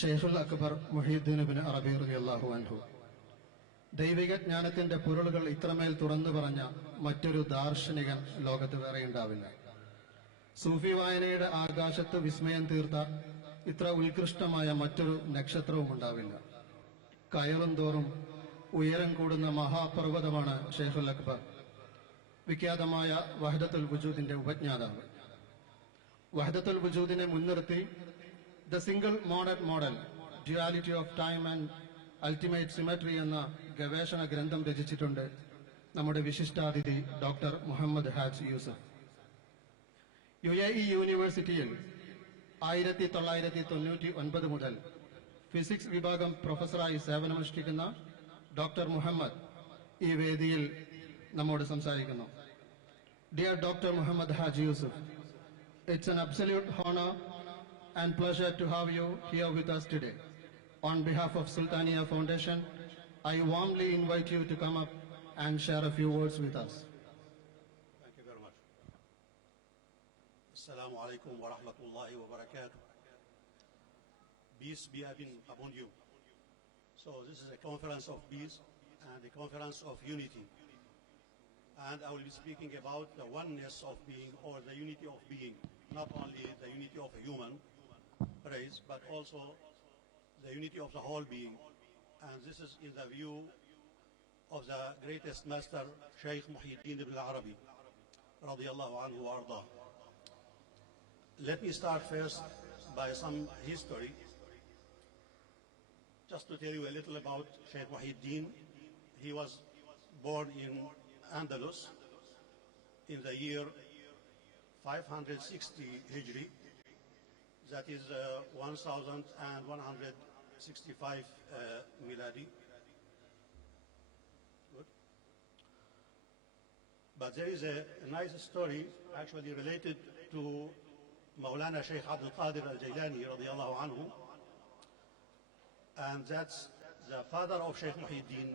ഷെയ്ഖുൽ അക്ബർ മുഹീദ്ദീൻ ഇബ്നു അറബി റളിയല്ലാഹു അൻഹു ദൈവിക ജ്ഞാനത്തിന്റെ പൊരുളുകൾ ഇത്രമേൽ തുറന്നു പറഞ്ഞ മറ്റൊരു ദാർശനികൻ ലോകത്ത് വേറെയുണ്ടാവില്ല. സൂഫി വായനയുടെ ആകാശത്ത് വിസ്മയം തീർത്ത ഇത്ര ഉത്കൃഷ്ടമായ മറ്റൊരു നക്ഷത്രവും ഉണ്ടാവില്ല. കയറും തോറും ഉയരം കൂടുന്ന മഹാപർവ്വതമാണ് ഷെയ്ഖുൽ അക്ബർ, വിഖ്യാതമായ വഹ്ദത്തുൽ വുജൂദിന്റെ ഉപജ്ഞാതാവ്. വഹ്ദത്തുൽ വുജൂദിനെ മുൻനിർത്തി the single model duality of time and ultimate symmetry എന്ന ഗവേഷണ ഗ്രന്ഥം രചിച്ചിട്ടുണ്ട് നമ്മുടെ വിശിഷ്ടാതിഥി ഡോക്ടർ മുഹമ്മദ് ഹാജ് യൂസഫ്. UAE യൂണിവേഴ്സിറ്റിയിൽ 1999 മുതൽ ഫിസിക്സ് വിഭാഗം പ്രൊഫസറായി സേവനമനുഷ്ഠിക്കുന്ന ഡോക്ടർ മുഹമ്മദ് ഈ വേദിയിൽ നമ്മോട് സംസാരിക്കുന്നു. Dear doctor Muhammad Haji Yusuf, it's an absolute honor and pleasure to have you here with us today. On behalf of Sultania Foundation, I warmly invite you to come up and share a few words with us. Thank you very much. Assalamu alaikum wa rahmatullahi wa barakatuh. Peace be upon you. So this is a conference of peace and a conference of unity. And I will be speaking about the oneness of being, or the unity of being, not only the unity of a human race, but also the unity of the whole being. And this is in the view of the greatest master, Shaykh Muhyiddin ibn Arabi, radiyallahu anhu wa ardah. Let me start first by some history, just to tell you a little about Shaykh Muhyiddin. He was born in Andalus in the year 560 Hijri, that is 1165 Miladi. Good. But there is a nice story actually related to Maulana Shaykh Abdul Qadir al-Jailani radiyallahu anhu, and that's the father of Shaykh Muhyiddin.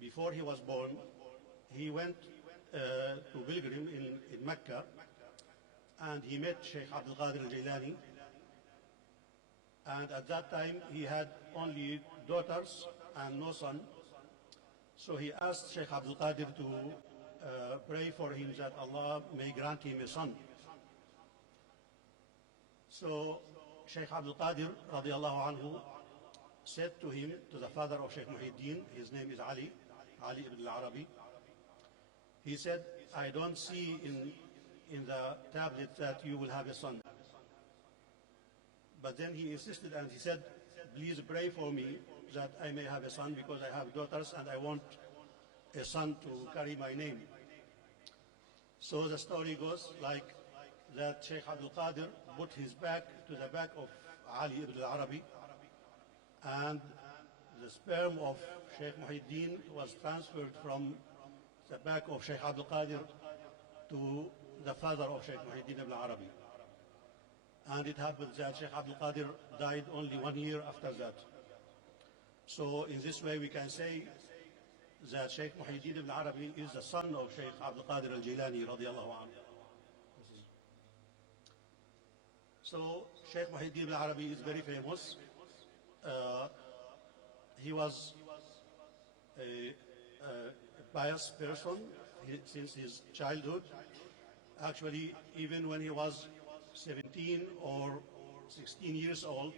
Before he was born, he went to pilgrim in Mecca, and he met Shaykh Abdul Qadir al-Jailani, and at that time he had only daughters and no son. So he asked Shaykh Abdul Qadir to pray for him that Allah may grant him a son. So Shaykh Abdul Qadir radiallahu anhu said to him, to the father of Shaykh Muhyiddin, his name is Ali ibn al-Arabi, he said, I don't see in the tablet that you will have a son. But then he insisted and he said, please pray for me that I may have a son, because I have daughters and I want a son to carry my name. So the story goes like that Shaykh Abdul Qadir put his back to the back of Ali ibn al-Arabi, and the sperm of Shaykh Muhyiddin was transferred from the back of Shaykh Abdul Qadir to the father of Shaykh Muhyiddin ibn Arabi. And it happened that Shaykh Abdul Qadir died only 1 year after that. So in this way we can say that Shaykh Muhyiddin ibn Arabi is the son of Shaykh Abdul Qadir al-Jilani radiyallahu anhu. So Shaykh Muhyiddin ibn Arabi is very famous. He was a pious person since his childhood. Actually, even when he was 17 or 16 years old,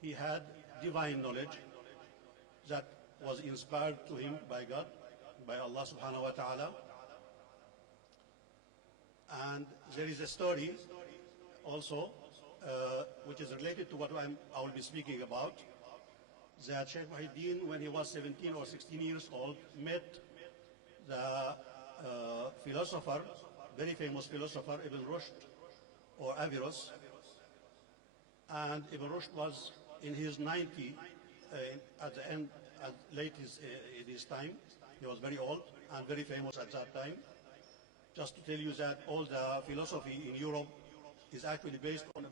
he had divine knowledge that was inspired to him by God, by Allah subhanahu wa ta'ala. And there is a story also which is related to what I will be speaking about, that Shaykh Muhyiddin, when he was 17 or 16 years old, met the philosopher, very famous philosopher, Ibn Rushd or Averroes. And Ibn Rushd was in his 90, at the end, late in his time. He was very old and very famous at that time. Just to tell you that all the philosophy in Europe is actually based on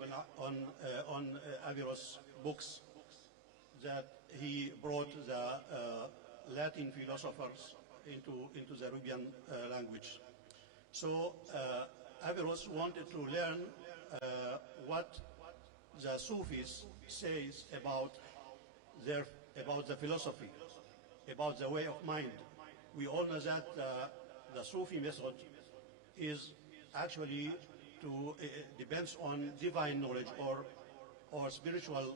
Averroes' books, that he brought the Latin philosophers into the Arabian language. So Averroes wanted to learn what the Sufis says about the philosophy, about the way of mind. We all know that the Sufi method is actually depends on divine knowledge or spiritual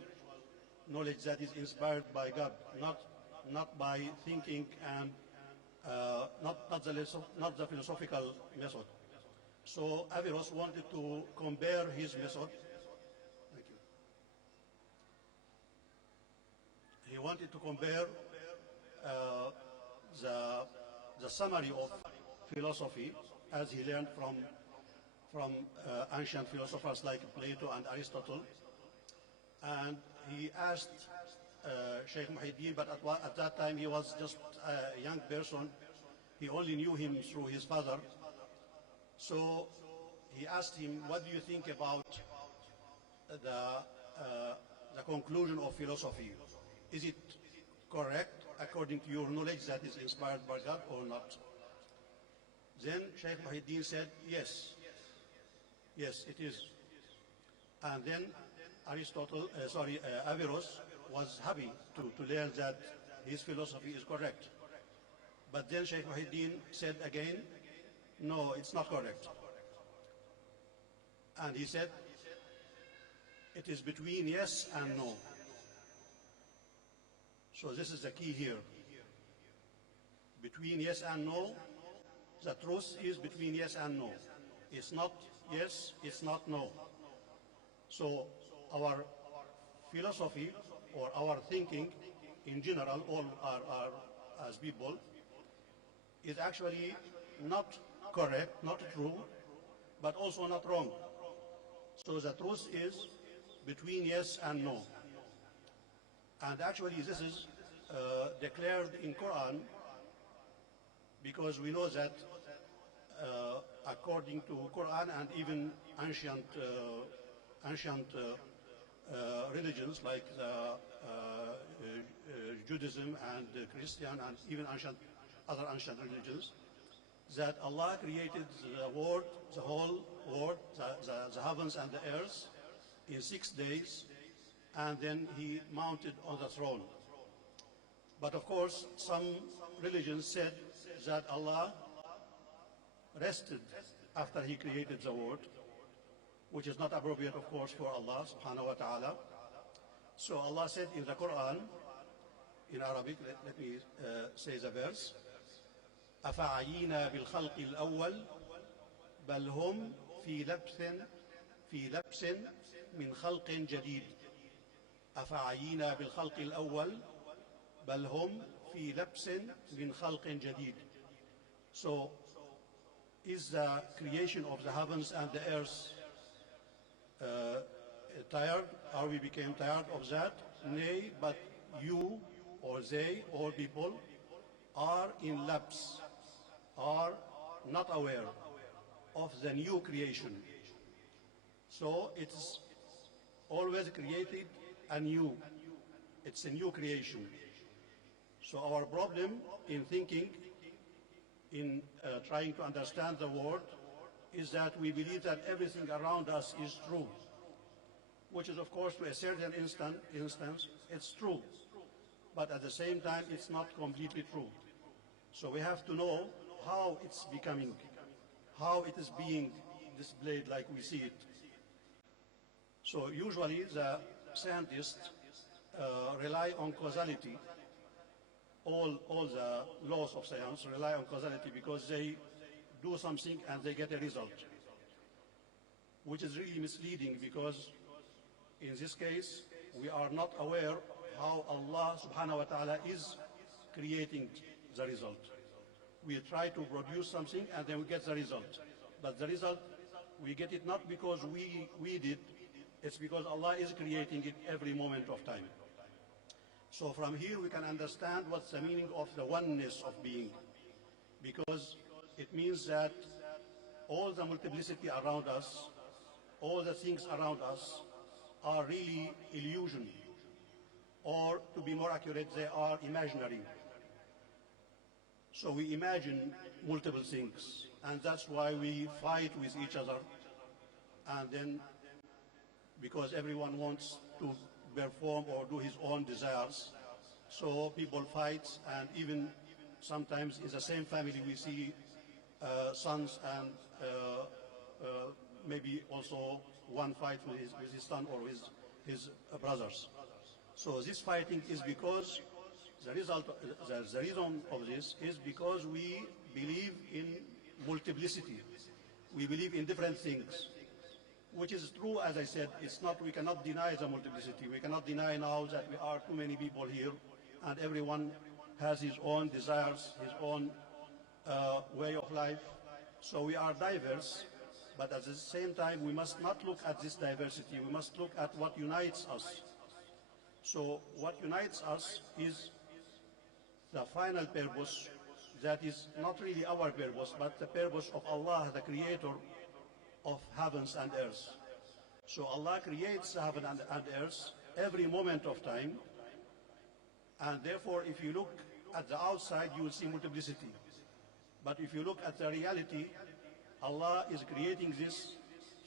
knowledge that is inspired by God, not by thinking and not the philosophical method. So Averroes wanted to compare his method. Thank you. He wanted to compare the summary of philosophy as he learned from ancient philosophers like Plato and Aristotle, and he asked Sheikh Muhyiddin, but at that time he was just a young person. He only knew him through his father. So he asked him, what do you think about the conclusion of philosophy? Is it correct according to your knowledge that is inspired by God or not? Then Sheikh Muhyiddin said, yes, it is. And then Averroes was happy to learn that his philosophy is correct. But then Sheikh Muhyiddin said again, no, it's not correct. And he said, it is between yes and no. So this is the key here. Between yes and no, the truth is between yes and no. It's not yes, it's not no. So our philosophy or our thinking in general, all are as people, is actually not correct, not true, but also not wrong. So the truth is between yes and no. And actually this is declared in Quran, because we know that according to Quran and even ancient religions like Judaism and Christian and even other ancient religions, that Allah created the world, the whole world, the heavens and the earth in 6 days, and then He mounted on the throne. But of course, some religions said that Allah rested after He created the world, which is not appropriate, of course, for Allah subhanahu wa ta'ala. So Allah said in the Quran, in Arabic, let me say the verse, أَفَعَيِينَا بِالْخَلْقِ الْأَوَّلِ بَلْ هُمْ فِي لَبْسٍ مِّنْ خَلْقٍ جَدِيدٍ أَفَعَيِينَا بِالْخَلْقِ الْأَوَّلِ بَلْ هُمْ فِي لَبْسٍ مِّنْ خَلْقٍ جَدِيدٍ. So, is the creation of the heavens and the earth tired? Are we became tired of that? Nay, but you or they or people are in lapse, are not aware of the new creation. So it's always created anew. It's a new creation. So our problem in thinking, in trying to understand the world, is that we believe that everything around us is true, which is of course to a certain instance it's true, but at the same time it's not completely true. So we have to know how it's becoming, how it is being displayed like we see it. So usually the scientists rely on causality. All the laws of science rely on causality because they do something and they get a result, which is really misleading, because in this case we are not aware how Allah subhanahu wa ta'ala is creating the result. We try to produce something and then we get the result, but the result we get it not because we did, it's because Allah is creating it every moment of time. So from here we can understand what's the meaning of the oneness of being, because it means that all the multiplicity around us, all the things around us are really illusion, or to be more accurate, they are imaginary. So we imagine multiple things, and that's why we fight with each other, and then because everyone wants to perform or do his own desires. So people fight, and even sometimes in the same family we see sons and maybe also one fight with his son or his brothers. So this fighting is because the reason of this is because we believe in multiplicity. We believe in different things, which is true. As I said, it's not, we cannot deny the multiplicity. We cannot deny now that we are too many people here, and everyone has his own desires, his own way of life. So we are diverse, but at the same time, we must not look at this diversity. We must look at what unites us. So what unites us is the final purpose that is not really our purpose, but the purpose of Allah, the creator of heavens and earth. So Allah creates heaven and earth every moment of time, and therefore if you look at the outside, you will see multiplicity. But if you look at the reality, Allah is creating this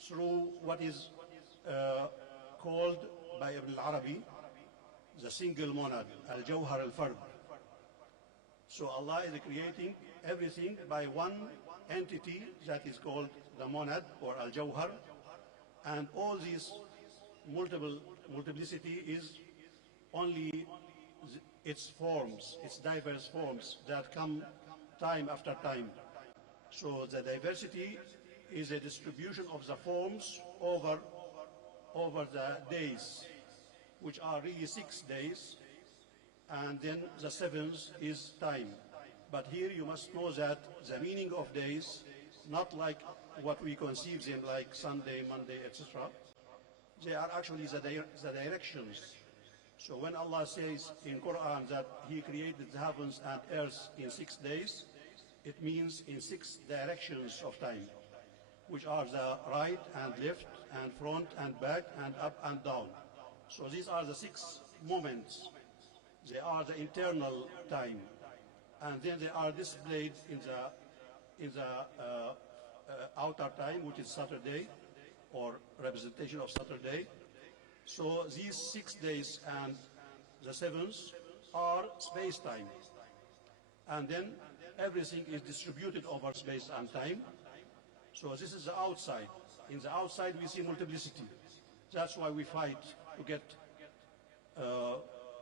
through what is called by Ibn al-Arabi the single monad, al-Jawhar al-Fard. So Allah is creating everything by one entity that is called the monad or al-Jawhar, and all this multiplicity is only its forms, its diverse forms that come time after time. So the diversity is a distribution of the forms over the days, which are really 6 days, and then the seventh is time. But here you must know that the meaning of days, not like what we conceive them like Sunday, Monday, etc. They are actually the directions. So when Allah says in Quran that He created the heavens and earth in 6 days, it means in 6 directions of time, which are the right and left and front and back and up and down. So these are the 6 moments. They are the internal time, and then they are displayed in the outer time, which is Saturday, or representation of Saturday. So these 6 days and the 7th are space-time, and then everything is distributed over space and time. So this is the outside. In the outside we see multiplicity. That's why we fight to get,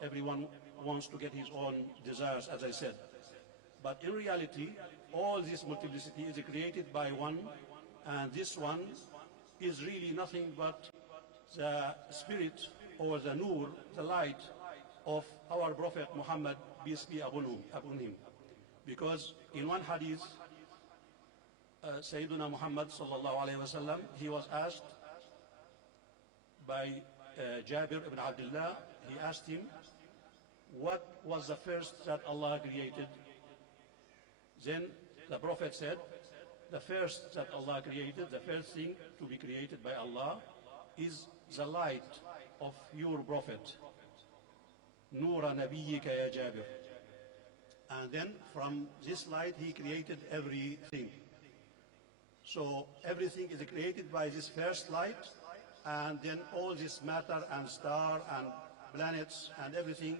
everyone wants to get his own desires, as I said. But in reality, all this multiplicity is created by one, and this one is really nothing but the spirit or the nur, the light of our Prophet Muhammad, peace be upon him. Because in one hadith, Sayyiduna Muhammad sallallahu alayhi wasallam, he was asked by Jabir ibn Abdullah, he asked him, what was the first that Allah created? Then the Prophet said, the first that Allah created, the first thing to be created by Allah is the light of your Prophet. Nura nabiyyika ya Jabir. And then from this light he created everything. So everything is created by this first light, and then all this matter and star and planets and everything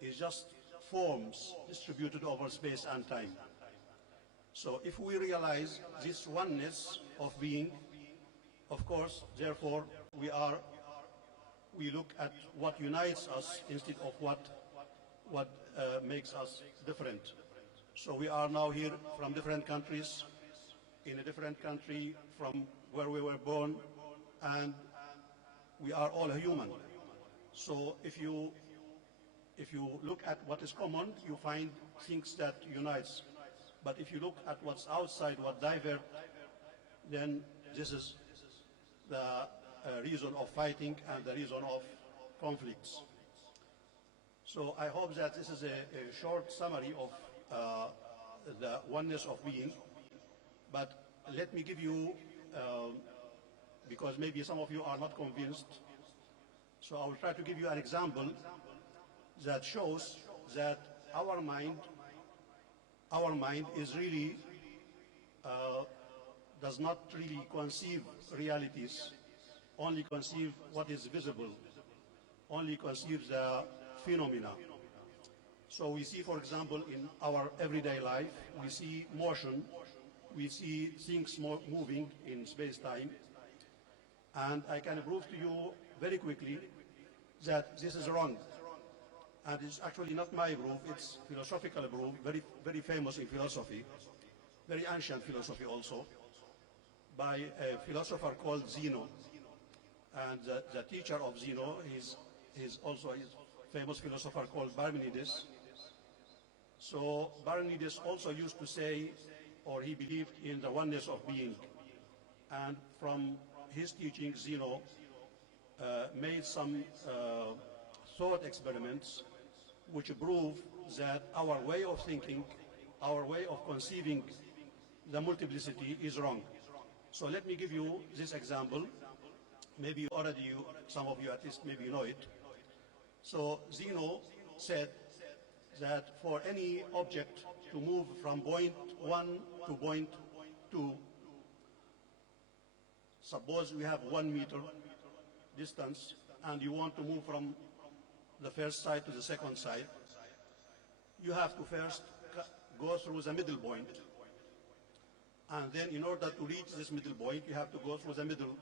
is just forms distributed over space and time. So if we realize this oneness of being, of course, therefore we look at what unites us instead of what makes us different. So we are now here from different countries, in a different country from where we were born, and we are all human. So if you look at what is common, you find things that unites. But if you look at what's outside, what divert, then this is the reason of fighting and the reason of conflicts. So I hope that this is a short summary of the oneness of being. But let me give you, because maybe some of you are not convinced, so I will try to give you an example that shows that our mind is really, does not really conceive realities only conceive what is visible, only conceives the phenomena. So we see, for example, in our everyday life, we see motion, we see things moving in space-time, and I can prove to you very quickly that this is wrong. And it's actually not my proof, it's philosophical proof, very, very famous in philosophy, very ancient philosophy also, by a philosopher called Zeno. And the teacher of Zeno is also a famous philosopher called Parmenides. So Parmenides also used to say, or he believed in the oneness of being. And from his teaching, Zeno made some thought experiments which prove that our way of thinking, our way of conceiving the multiplicity is wrong. So let me give you this example. Maybe already some of you at least maybe know it. So Zeno said that for any object to move from point 1 to point 2, suppose we have 1 meter distance and you want to move from the first side to the second side, you have to first go through the middle point. And then in order to reach this middle point, you have to go through the middle,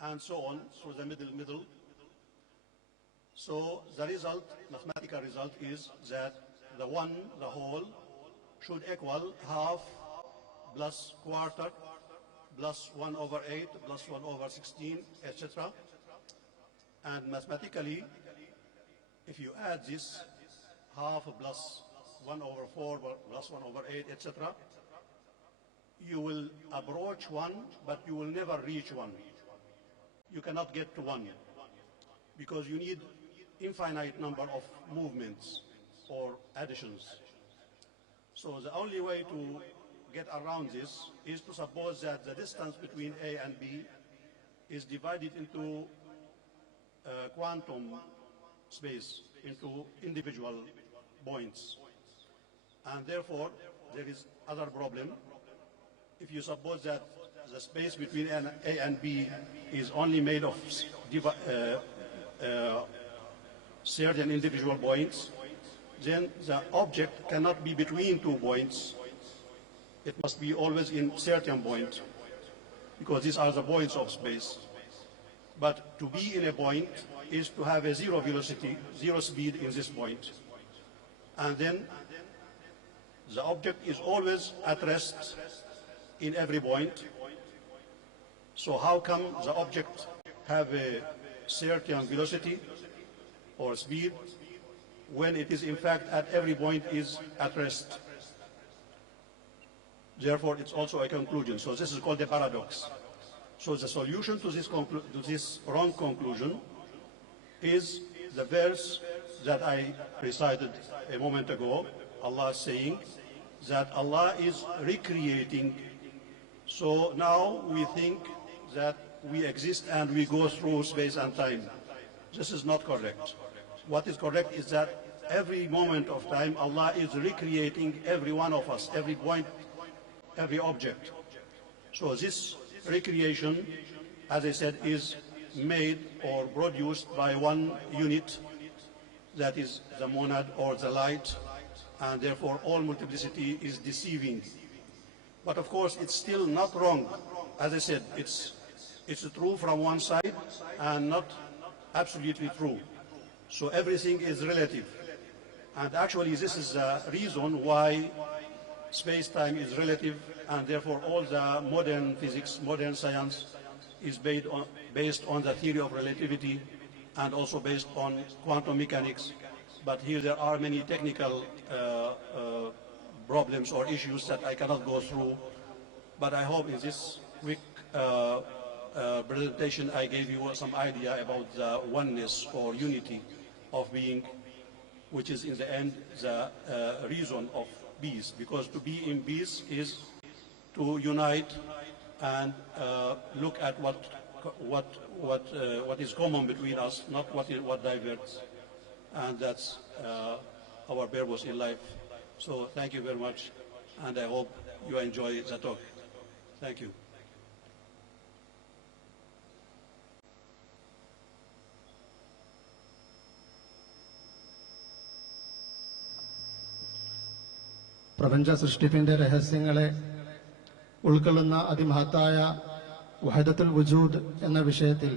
and so on, through the middle. So the result, mathematical result, is that the whole, should equal half plus quarter plus 1 over 8 plus 1 over 16, etc. And mathematically, if you add this, half plus 1 over 4 plus 1 over 8, etc., you will approach 1, but you will never reach 1. You cannot get to 1 because you need infinite number of movements or additions. So the only way to get around this is to suppose that the distance between A and B is divided into quantum space, into individual points. And therefore, there is other problem. If you suppose that the space between A and B is only made of certain individual points, then the object cannot be between 2 points. It must be always in certain point, because these are the points of space. But to be in a point is to have a zero velocity, zero speed in this point. And then the object is always at rest in every point. So how come the object have a certain velocity or speed when it is in fact at every point is at rest? Therefore, it's also a conclusion. So this is called a paradox. So the solution to this wrong conclusion is the verse that I recited a moment ago, Allah saying that Allah is recreating. So now we think that we exist and we go through space and time. This is not correct. What is correct is that every moment of time Allah is recreating every one of us, every point, every object. So this recreation, as I said, is made or produced by one unit, that is the monad or the light, and therefore all multiplicity is deceiving. But of course it's still not wrong. As I said, it's true from one side and not absolutely true. So everything is relative. And actually this is the reason why space-time is relative, and therefore all the modern physics, modern science is based on the theory of relativity and also based on quantum mechanics. But here there are many technical problems or issues that I cannot go through. But I hope in this quick presentation I gave you some idea about the oneness or unity of being, which is in the end the reason of peace. Because to be in peace is to unite and look at what is common between us, not what diverges. And that's our purpose in life. So thank you very much, and I hope you enjoy the talk. Thank you. പ്രപഞ്ച സൃഷ്ടിപ്പിന്റെ രഹസ്യങ്ങളെ ഉൾക്കൊള്ളുന്ന അതിമഹത്തായ വഹദത്തുൽ വുജൂദ് എന്ന വിഷയത്തിൽ